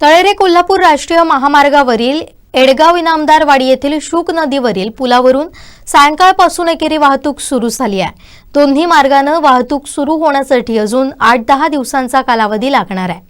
तळेरे कोल्हापूर राष्ट्रीय महामार्गावरील एडगाव इनामदारवाडी येथील शुक नदीवरील पुलावरून सायंकाळपासून एकेरी वाहतूक सुरू झाली आहे। दोन्ही मार्गाने वाहतूक सुरू होण्यासाठी अजून 8-10 दिवसांचा कालावधी लागणार आहे।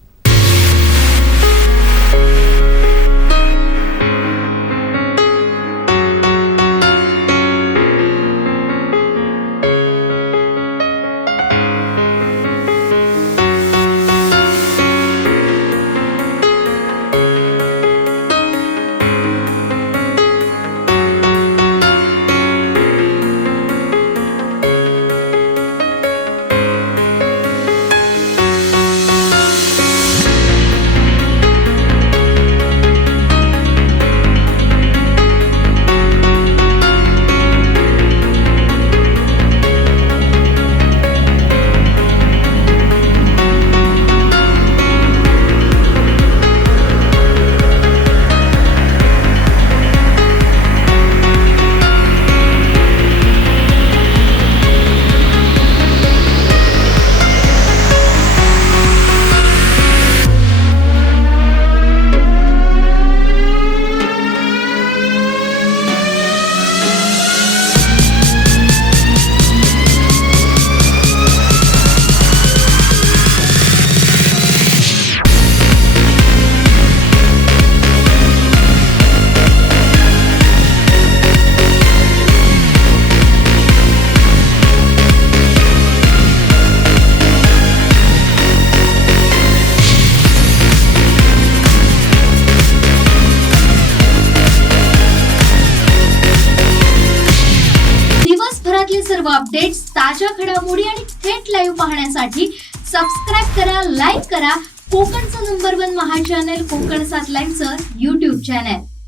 सर्व अपडेट्स, ताज्या घडामोडी आणि थेट लाईव्ह पाहण्यासाठी सबस्क्राइब करा, लाईक करा कोकणचं नंबर 1 महा चॅनल कोकण 7 लाईव्हचं YouTube चॅनल।